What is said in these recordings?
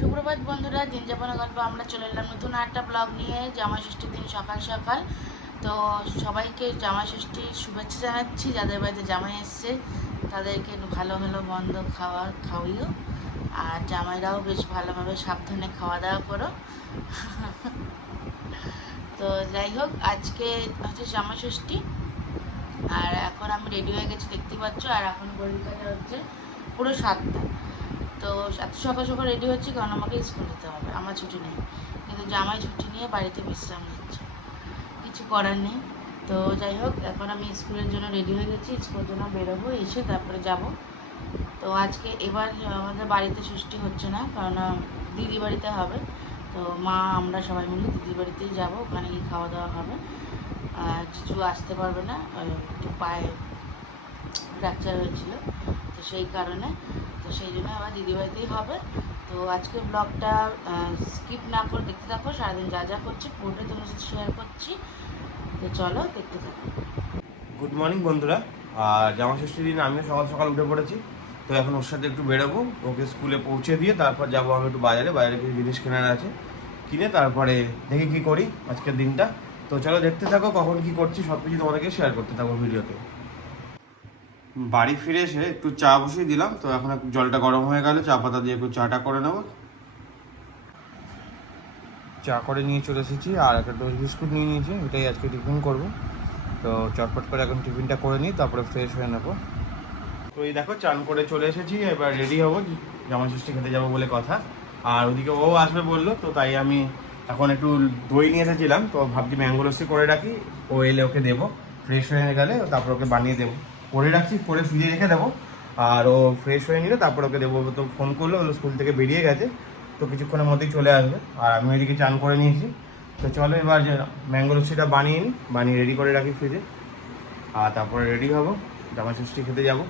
সুপ্রভাত বন্ধুরা, দিন যাপনের গল্প আমরা চলে এলাম নতুন একটা ব্লগ নিয়ে। জামাই ষষ্ঠীর দিন সকাল সকাল তো সবাইকে জামাই ষষ্ঠীর শুভেচ্ছা জানাচ্ছি। যাদের বাড়িতে জামাই এসছে তাদেরকে ভালো ভালো মন্দ খাওয়িও, আর জামাইরাও বেশ ভালোভাবে সাবধানে খাওয়া দাওয়া করো। তো যাই হোক, আজকে হচ্ছে জামাই ষষ্ঠী আর এখন আমি রেডি হয়ে গেছি দেখতে পাচ্ছ। আর এখন ঘড়িকাটা হচ্ছে পুরো 7টা। তো এত সকাল সকাল রেডি হচ্ছি কারণ আমাকে স্কুল যেতে হবে, আমার ছুটি নেই। কিন্তু জামাই ছুটি নিয়ে বাড়িতে বিশ্রাম নিচ্ছে, কিছু করার নেই। তো যাই হোক, এখন আমি স্কুলের জন্য রেডি হয়ে গেছি, স্কুলের জন্য বেরোবো, এসে তারপরে যাব। তো আজকে এবার আমাদের বাড়িতে ষষ্ঠী হচ্ছে না, কারণ দিদি বাড়িতে হবে। তো মা আমরা সবাই মিলে দিদির বাড়িতেই যাবো, ওখানে গিয়ে খাওয়া দাওয়া হবে। কিছু আসতে পারবে না, একটু পায়ে ফ্র্যাকচার হয়েছিল, তো সেই কারণে, তো সেই জন্য আমার দিদিবাড়িতেই হবে। তো আজকে ব্লগটা স্কিপ না করে দেখতে থাকো, সারাদিন যা যা করছি পুরোটাই তোমার সাথে শেয়ার করছি। তো চলো দেখতে থাকো। গুড মর্নিং বন্ধুরা। আর জামা ষষ্ঠীর দিন আমিও সকাল সকাল উঠে পড়েছি। তো এখন ওর সাথে একটু বেরোবো, ওকে স্কুলে পৌঁছে দিয়ে তারপর যাবো আমি একটু বাইরে কিছু জিনিস কেনার আছে, কিনে তারপরে দেখি কী করি আজকের দিনটা। তো চলো দেখতে থাকো কখন কী করছি, সব কিছু তোমাদেরকে শেয়ার করতে থাকো ভিডিওতে। বাড়ি ফিরে এসে একটু চা বসিয়ে দিলাম, তো এখন একটু জলটা গরম হয়ে গেলে চা পাতা দিয়ে একটু চাটা করে নেবো। চা করে নিয়ে চলে এসেছি আর একটা টোস্ট বিস্কুট নিয়ে নিয়েছি, এটাই আজকে টিফিন করবো। তো চটপট করে এখন টিফিনটা করে নিই, তারপরে ফ্রেশ হয়ে নেবো। তো এই দেখো চান করে চলে এসেছি, এবার রেডি হবো, জামাই ষষ্ঠী খেতে যাবো বলে কথা। আর ওদিকে ও আসবে বললো, তো তাই আমি এখন একটু দই নিয়ে এসেছিলাম, তো ভাবছি ম্যাঙ্গো লস্যি করে রাখি, ও এলে ওকে দেবো। ফ্রেশ হয়ে গেলে তারপর ওকে বানিয়ে দেবো, করে রাখছি, করে ফ্রিজে রেখে দেবো। আর ও ফ্রেশ হয়ে নিলে তারপর ওকে দেবো। তো ফোন করলো, ওগুলো স্কুল থেকে বেরিয়ে গেছে, তো কিছুক্ষণের মধ্যেই চলে আসবে। আর আমি ওইদিকে চান করে নিয়েছি। তো চলো এবার ম্যাঙ্গো লস্যিটা বানিয়ে নিই, বানিয়ে রেডি করে রাখি ফ্রিজে। আর তারপরে রেডি হবো, জামাই ষষ্ঠী খেতে যাবো।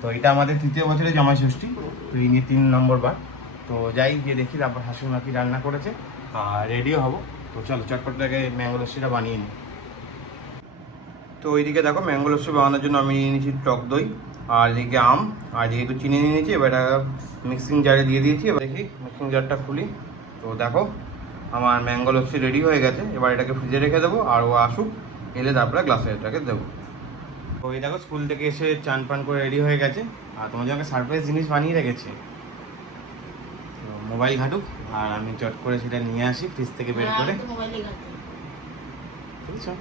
তো এটা আমাদের 3য় বছরের জামাই ষষ্ঠী, তো এই নিয়ে 3 নম্বর বার। তো যাই গিয়ে দেখি তারপর শাশুড়ি মা কি রান্না করেছে, আর রেডিও হবো। তো চলো চটপট লাগে ম্যাঙ্গো লস্যিটা বানিয়ে নিই। তো ওইদিকে দেখো ম্যাঙ্গো লস্যি বানানোর জন্য আমি নিয়ে নিয়েছি টক দই, আর এদিকে আম, আর এদিকে একটু চিনি নিয়ে নিয়েছি। এবার এটা মিক্সিং জারে দিয়ে দিয়েছি, এবার দেখি মিক্সিং জারটা খুলি। তো দেখো আমার ম্যাঙ্গো লস্যি রেডি হয়ে গেছে। এবার এটাকে ফ্রিজে রেখে দেবো, আর ও আসুক, এলে তারপরে গ্লাসে এটাকে দেবো। তো এই দেখো স্কুল থেকে এসে চান পান করে রেডি হয়ে গেছে, আর তোমার জন্য সারপ্রাইজ জিনিস বানিয়ে রেখেছে। তো মোবাইল ঘাটুক, আর আমি চট করে সেটা নিয়ে আসি ফ্রিজ থেকে বের করে। বুঝছো,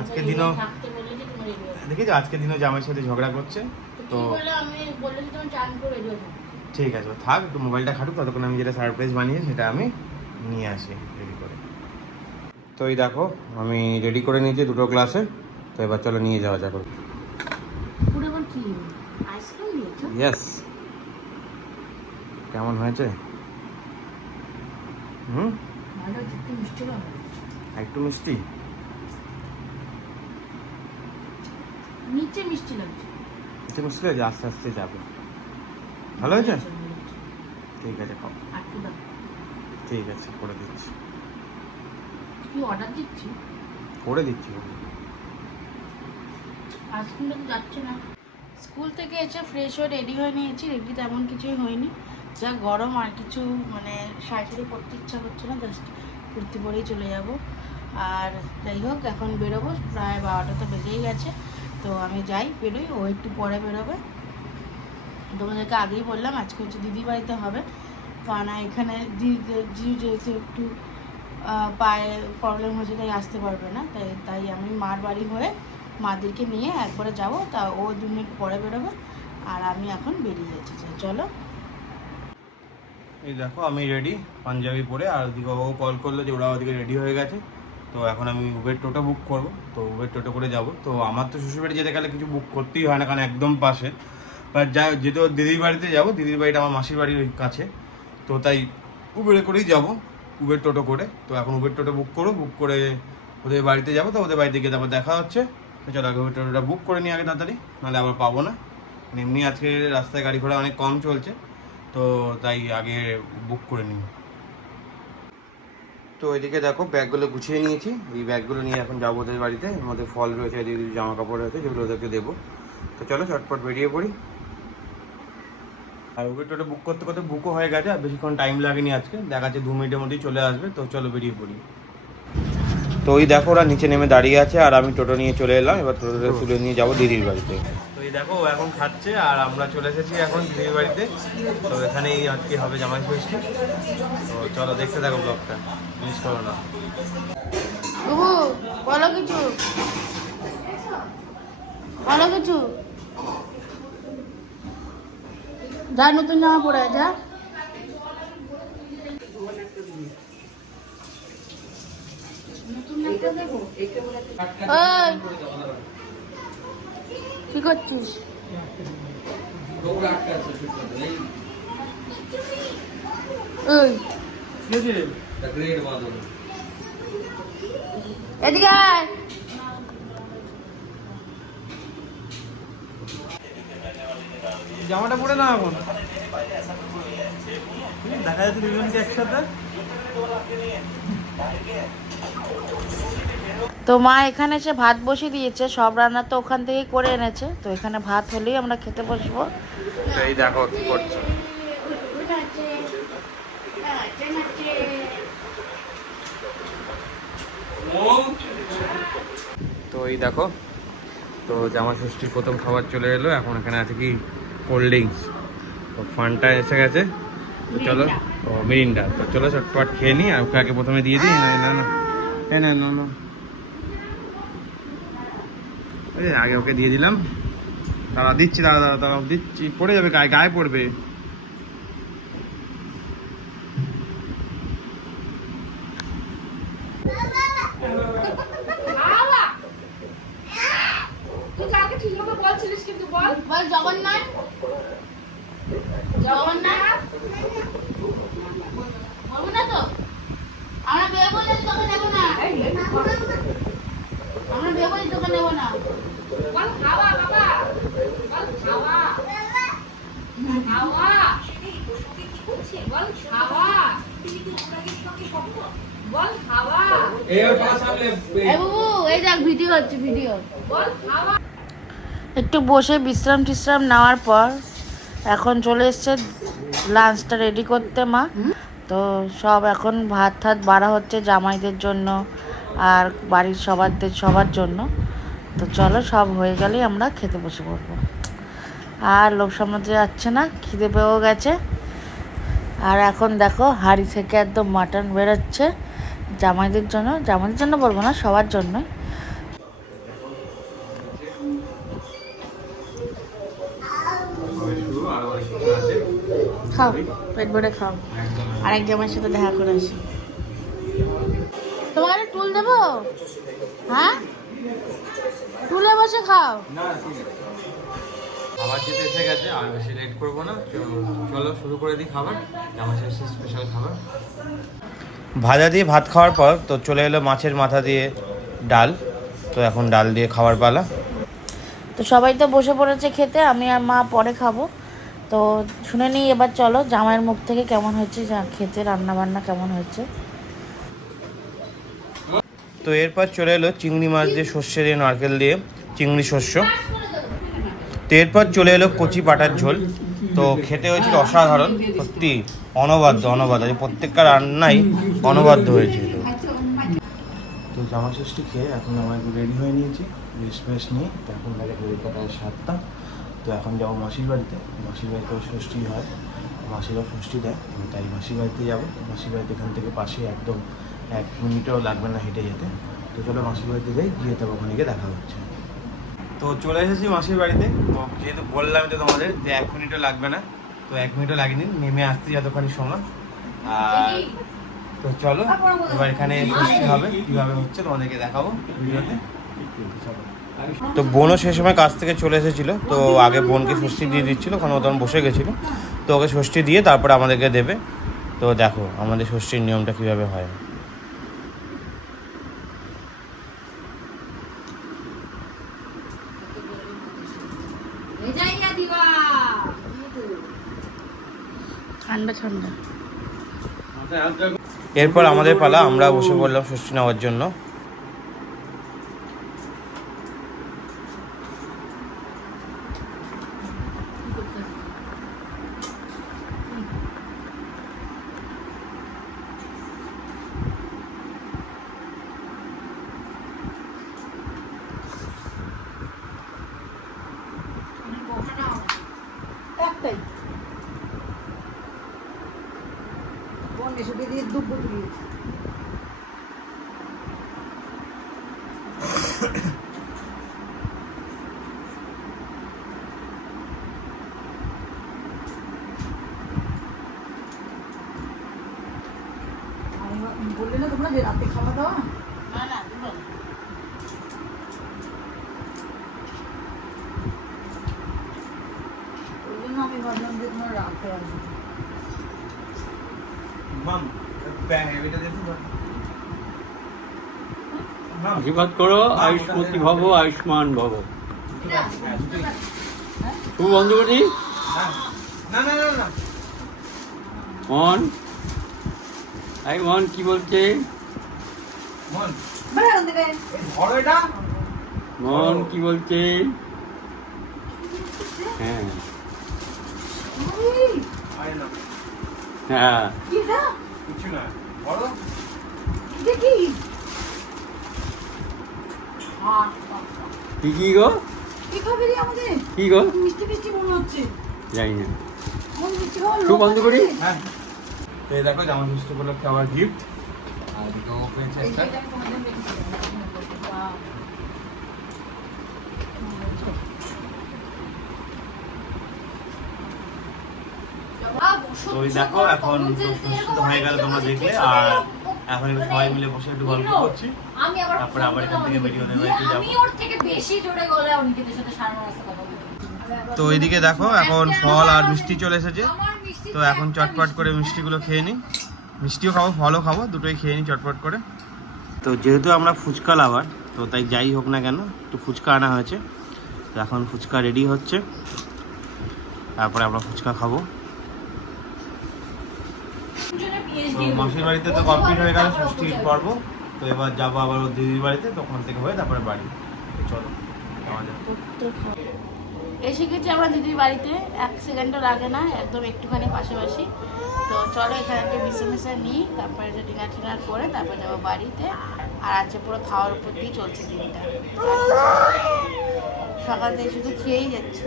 আজকের দিনও দেখেছো, আজকের দিনও জামাইয়ের সাথে ঝগড়া করছে। তো ঠিক আছে, থাক, একটু মোবাইলটা ঘাটুক, ততক্ষণ আমি যেটা সারপ্রাইজ বানিয়েছি সেটা আমি নিয়ে আসি রেডি করে। তো এই দেখো আমি রেডি করে নিয়েছি 2টো গ্লাসে। তো এবার চলো নিয়ে যাওয়া যাক। ইয়েস, কেমন হয়েছে? একটু মিষ্টি, নিচে মিষ্টি লাগছে, নিচে মিষ্টি লাগছে, আস্তে আস্তে যাবে। ভালো হয়েছে? ঠিক আছে, খাও। ঠিক আছে, করে দিচ্ছি। কি অর্ডার দিচ্ছি? করে দিচ্ছি। আইসক্রিমটা তো যাচ্ছে না। স্কুল থেকে এসে ফ্রেশ হয়ে রেডি হয়ে নিয়েছি, রেডি তেমন কিছুই হয়নি, যা গরম আর কিছু মানে শাড়ি পরতে ইচ্ছা করছে না, জাস্ট কুর্তি পরেই চলে যাব। আর যাই হোক, এখন বেরোবো, প্রায় 12টা তো বেজেই গেছে। তো আমি যাই, বেরোই, ও একটু পরে বেরোবে। তোমাদেরকে আগেই বললাম আজকে হচ্ছে দিদি বাড়িতে হবে, কারণ এখানে দিদি যেহেতু একটু পায়ে প্রবলেম হয়েছে, তাই আসতে পারবে না, তাই আমি মার বাড়ি হয়ে মাদেরকে নিয়ে একবারে যাবো। তা ও 2 মিনিট পরে বেরোবে, আর আমি এখন বেরিয়ে যাচ্ছি। চলো। এই দেখো আমি রেডি, পাঞ্জাবি পরে, আর ওদিকে ও কল করলো যে ওরা ওদিকে রেডি হয়ে গেছে। তো এখন আমি উবের টোটো বুক করবো, তো উবের টোটো করে যাব। তো আমার তো শ্বশুরবাড়ি যেতে গেলে কিছু বুক করতেই হয় না, কারণ একদম পাশে। বাট যেহেতু দিদির বাড়িতে যাবো, দিদির বাড়িটা আমার মাসির বাড়ির কাছে, তো তাই উবেরে করেই যাব, উবের টোটো করে। তো এখন উবের টোটো বুক করে ওদের বাড়িতে যাবো। তো ওদের বাড়িতে গিয়ে তারপর দেখা হচ্ছে। তো চলো আগে উবের টোটোটা বুক করে নিই আগে তাড়াতাড়ি, নাহলে আবার পাবো না। এমনি আজকে রাস্তায় গাড়ি ঘোড়া অনেক কম চলছে, তো তাই আগে বুক করে নিই। তো এদিকে দেখো ব্যাগগুলো গুছিয়ে নিয়েছি, এই ব্যাগগুলো নিয়ে এখন যাবো ওদের বাড়িতে। এর মধ্যে ফল রয়েছে, এদিকে জামা কাপড় রয়েছে, যেগুলো ওদেরকে দেবো। তো চলো চটপট বেরিয়ে পড়ি। আর উবের টোটো বুক করতে করতে বুকও হয়ে গেছে, আর বেশিক্ষণ টাইম লাগেনি আজকে, দেখাচ্ছে 2 মিনিটের মধ্যেই চলে আসবে। তো চলো বেরিয়ে পড়ি। তো ওই দেখো ওরা নিচে নেমে দাঁড়িয়ে আছে, আর আমি টোটো নিয়ে চলে এলাম। এবার টোটোটা তুলে নিয়ে যাবো দিদির বাড়িতে। তো এই দেখো ও এখন খাচ্ছে, আর আমরা চলে এসেছি এখন দিদির বাড়িতে। তো এখানেই আজকে হবে জামাই ষষ্ঠী। তো চলো দেখতে থাকো ব্লগটা, মিস করো না। বলো কিছু, বলো কিছু। যা নতুন জামা পরে যা। কি করছিস? এদিকে আয়। জামাটা পরে না এখন দেখা যাচ্ছে দুজনকে একসাথে। তো মা এখানে এসে ভাত বসিয়ে দিয়েছে, সব রান্না তো ওখান থেকেই করে এনেছে। তো এখানে ভাত হলেই আমরা খেতে বসবো। এই দেখো কি করছে। তো এই দেখো, তো জামাই ষষ্ঠীর প্রথম খাবার চলে এলো। এখন এখানে আছে কি কোল্ড ড্রিঙ্কস, তো ফান্টা এসে গেছে। তো চলো, ও মিরিন্ডা। তো চলো চটপট খেয়ে নিই। আর ওকে আগে প্রথমে দিয়ে দিই। না না না না না না, এই আগে ওকে দিয়ে দিলাম। দাঁড়া দিচ্ছি, দাঁড়া দাঁড়া দাঁড়া দিচ্ছি, পড়ে যাবে গায়ে, গায়ে পড়বে। বল জগন্নাথ, জগন্নাথ বলবো না তো। আমরা বিয়ে বলে তোকে নেবো না, আমরা বিয়ে বলে তোকে নেবো না। বল খাওয়া বাবা, বল খাওয়া, খাওয়া, বল খাওয়া, বল খাওয়া। এই বাবু, এই দেখ ভিডিও হচ্ছে, ভিডিও। বল খাওয়া। একটু বসে বিশ্রাম টিশ্রাম নেওয়ার পর এখন চলে এসছে লাঞ্চটা রেডি করতে মা। তো সব এখন ভাত ঠাত বাড়া হচ্ছে জামাইদের জন্য আর বাড়ির সবার জন্য। তো চলো সব হয়ে গেলেই আমরা খেতে বসে পড়বো। আর লোভ সামলাতে যাচ্ছে না, খিদে পেয়েও গেছে। আর এখন দেখো হাঁড়ি থেকে একদম মাটন বেরোচ্ছে জামাইদের জন্য বলবো না, সবার জন্য। খাও, পেট ভরে খাও। আরেক জামাইয়ের সাথে দেখা করে আসি। তোমার টুল দেবো? হ্যাঁ, টুলে বসে খাও। খাবার যেতে এসে গেছে, আর বেশি লেট করবো না। চলো শুরু করে দিই খাবার, জামাই ষষ্ঠীর স্পেশাল খাবার। ভাজা দিয়ে ভাত খাওয়ার পর তো চলে এলো মাছের মাথা দিয়ে ডাল। তো এখন ডাল দিয়ে খাবার পালা। তো সবাই তো বসে পড়েছে খেতে, আমি আর মা পরে খাবো। তো শুনে নিই এবার, চলো জামাইয়ের মুখ থেকে কেমন হয়েছে খেতে, রান্না বান্না কেমন হয়েছে। তো এরপর চলে এলো চিংড়ি মাছ দিয়ে সর্ষে দিয়ে নারকেল দিয়ে চিংড়ি শস্য। তো এরপর চলে এলো কচি পাটার ঝোল। তো খেতে হয়েছিল অসাধারণ, সত্যি অনবদ্য। প্রত্যেকটা রান্নাই অনবদ্য হয়েছিল। তো জামা ষষ্ঠী খেয়ে এখন আমরা একটু রেডি হয়ে নিয়েছি, রেস্ট নিয়ে। তো এখন বাজে ঘড়ির কাটায় 7টা। তো এখন যাবো মাসির বাড়িতে। মাসির বাড়িতেও ষষ্ঠী হয়, মাসিরাও ষষ্ঠী দেয়। তাই মাসির বাড়িতে যাবো। মাসির বাড়িতে এখান থেকে পাশে, একদম 1 মিনিটও লাগবে না হেঁটে যেতে। তো চলো মাসির বাড়িতে যাই, গিয়ে তবে ওখানে গিয়ে দেখা হচ্ছে। তো চলে এসেছি মাসির বাড়িতে। তো যেহেতু বললাম তো তোমাদের যে 1 মিনিটও লাগবে না, তো 1 মিনিটও লাগেনি, নেমে আসতে যতক্ষণ সময়। আর তো চলো এবার এখানে ষষ্ঠী হবে, কীভাবে হচ্ছে তোমাদেরকে দেখাবো ভিডিওতে। তো বোনও সেই সময় কাছ থেকে চলে এসেছিলো। তো আগে বোনকে ষষ্ঠী দিয়ে দিচ্ছিলো, ওখানে ও তখন বসে গেছিলো। তো ওকে ষষ্ঠী দিয়ে তারপরে আমাদেরকে দেবে। তো দেখো আমাদের ষষ্ঠীর নিয়মটা কীভাবে হয়। ঠান্ডা ঠান্ডা। এরপর আমাদের পালা, আমরা বসে পড়লাম ষষ্ঠী নেওয়ার জন্য। তোমার মেশোকে দিয়ে দুব্বো তুলিয়েছি। বললে না তোমরা যে রাতে খাওয়া দাওয়া না না দেবো না। ওই জন্য আমি ভাবলাম যে তোমার রাতে আসবে। মাম এটা দেখো মাম আশীর্বাদ করো, আয়ুষ্মতী ভব, আয়ুষ্মান ভব। তুই বন্ধ করি না না না না মন, আই মন কি বলছে? মন মানে এখান থেকে এই ধরো এটা মন কি বলছে? হ্যাঁ আরে না হ্যাঁ, কি এটা? কিছু না ধরো এটা কি? কি কি গো, কি খাবে রে আমাদের? কি গো মিষ্টি মিষ্টি মনে হচ্ছে। জানি না। আমাদের মিষ্টি খাওয়ার তুই লোক বন্ধ করি? আছে? হ্যাঁ তো এই দেখো জামা ষষ্ঠী উপলক্ষে আবার গিফট আর দুটো পেয়েছে এই একটা যে আমি তোমাদের রেখেছি। বাহ। তো ওই দেখো এখন প্রস্তুত হয়ে গেল তোমরা দেখলে আর এখন একটু সবাই মিলে বসে একটু গল্প করছি আমি আবার তারপরে আবার এখান থেকে বেরিয়ে ওদের বাড়িতে যাবো আমি ওর থেকে বেশি জোরে গলে অনিকেতের সাথে সারা রাস্তা কথা বলি। তো ওইদিকে দেখো এখন ফল আর মিষ্টি চলে এসেছে আমার মিষ্টি তো এখন চটপট করে মিষ্টিগুলো খেয়ে নিই মিষ্টিও খাবো ফলও খাবো দুটোই খেয়ে নিই চটপট করে তো যেহেতু আমরা ফুচকা লাভার তো তাই যাই হোক না কেন একটু ফুচকা আনা হয়েছে তো এখন ফুচকা রেডি হচ্ছে তারপরে আমরা ফুচকা খাবো তো মাসির বাড়িতে তো কমপ্লিট হয়ে গেল ষষ্ঠীর পর্ব তো এবার যাবো আবার ওর দিদির বাড়িতে তো ওখান থেকে হয়ে তারপরে বাড়ি তো চলো যাওয়া যাক। এসে গেছি আমরা দিদির বাড়িতে, 1 সেকেন্ডও লাগে না, একদম একটুখানি পাশাপাশি। তো চলো এখানে একটা মিশে নিই, তারপরে যে ডিনার টিনার করে তারপরে যাবো বাড়িতে। আর আজকে পুরো খাওয়ার উপর দিয়ে চলছে দিনটা, সকাল থেকে শুধু খেয়েই যাচ্ছি।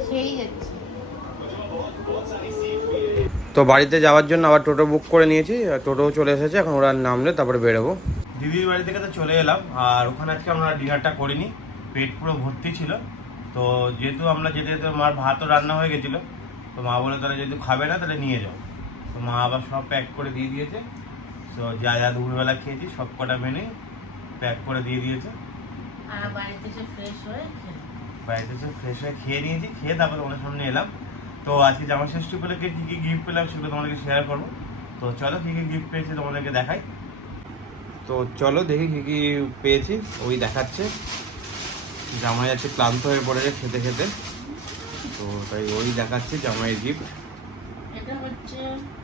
তো বাড়িতে যাওয়ার জন্য আবার টোটো বুক করে নিয়েছি, টোটোও চলে এসেছে, এখন ওরা নামলে তারপরে বেরোবো। দিদির বাড়ি থেকে তো চলে এলাম, আর ওখানে আজকে আমরা ডিনারটা করিনি, পেট পুরো ভর্তি ছিল। তো যেহেতু আমরা যেতে যেতে মার ভাতও রান্না হয়ে গেছিলো, তো মা বলে তাহলে যেহেতু খাবে না তাহলে নিয়ে যাও। তো মা আবার সব প্যাক করে দিয়ে দিয়েছে, তো যা যা দুপুরবেলা খেয়েছি সব কটা মেনে প্যাক করে দিয়ে দিয়েছে। আর বাড়িতে এসে ফ্রেশ হয়ে খেয়ে নিয়েছি, খেয়ে তারপর তোমাদের সামনে এলাম। তো আজকে জামা ষষ্ঠী উপলক্ষে কী কী গিফট পেলাম সেগুলো তোমাদেরকে শেয়ার করবো। তো চলো কী কী গিফট পেয়েছি তোমাদেরকে দেখাই। তো চলো দেখি কী কী পেয়েছি, ওই দেখাচ্ছে। জামাই আছে ক্লান্ত হয়ে পড়েছে খেতে খেতে, তো তাই ওই দেখাচ্ছে জামাইয়ের গিফট। এটা হচ্ছে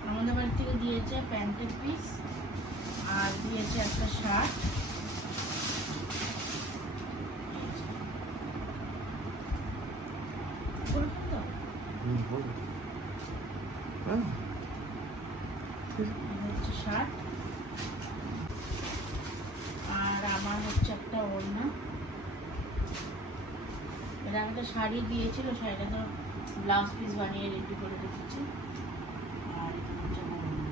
আমাদের বাড়ি থেকে দিয়েছে প্যান্টের পিস, আর দিয়েছে একটা শার্ট। হচ্ছে শার্ট, আর আমার হচ্ছে একটা ওড়না। এটা আমাকে শাড়ি দিয়েছিল, শাড়িটা তো ব্লাউজ পিস বানিয়ে রেডি করে রেখেছি। আর এটা হচ্ছে আমার ওড়না।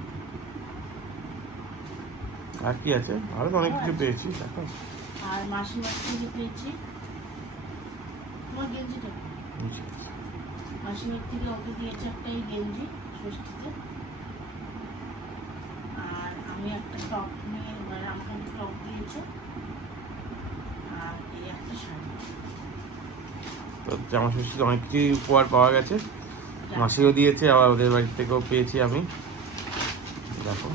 আর কি আছে, আরো তো অনেক কিছু পেয়েছি দেখো। আর মাসিমার থেকে পেয়েছি তোমার গেঞ্জিটা, মাসিমার থেকে ওকে দিয়েছে একটা এই গেঞ্জি ষষ্ঠীতে। আর আমি একটা টপ নিয়ে, মানে আমাকে একটা টপ দিয়েছে, আর এই একটা শাড়ি। তো জামা ষষ্ঠীতে অনেক কিছু উপহার পাওয়া গেছে, মাসিও দিয়েছে, আবার ওদের বাড়ি থেকেও পেয়েছি আমি। দেখো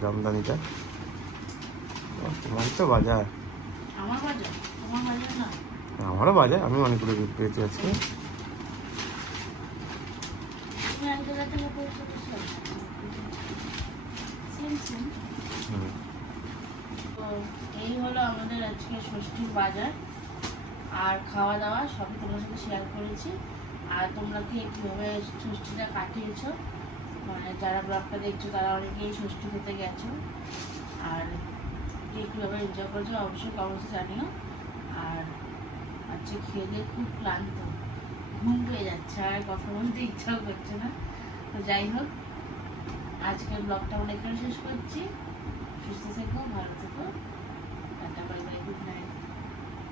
জামদানিটা, তোমার তো বাজার, আমার বাজার, তোমার বাজার না। আমারও বাজার, আমি অনেকগুলো গিফট পেয়েছি আজকে। তুমি আজকে রাতে পেয়েছো সেম। তো এই হলো আমাদের আজকে ষষ্ঠীর বাজার আর খাওয়া দাওয়া, সবই তোমার সাথে শেয়ার করেছি। আর তোমরা কি কীভাবে ষষ্ঠীটা কাটিয়েছো, মানে যারা ব্লগটা দেখছো তারা অনেকেই ষষ্ঠী খেতে গেছো, আর কে কীভাবে এনজয় করছো অবশ্যই কমেন্টে জানিও। আর আজকে খেয়ে দিয়ে খুব ক্লান্ত, ঘুম পেয়ে যাচ্ছে, আর কথা বলতে ইচ্ছাও করছে না। তো যাই হোক, আজকের ব্লগটা আমরা এখানে শেষ করছি। সুস্থ থেকো, ভালো থেকো, tata, bye bye, good night.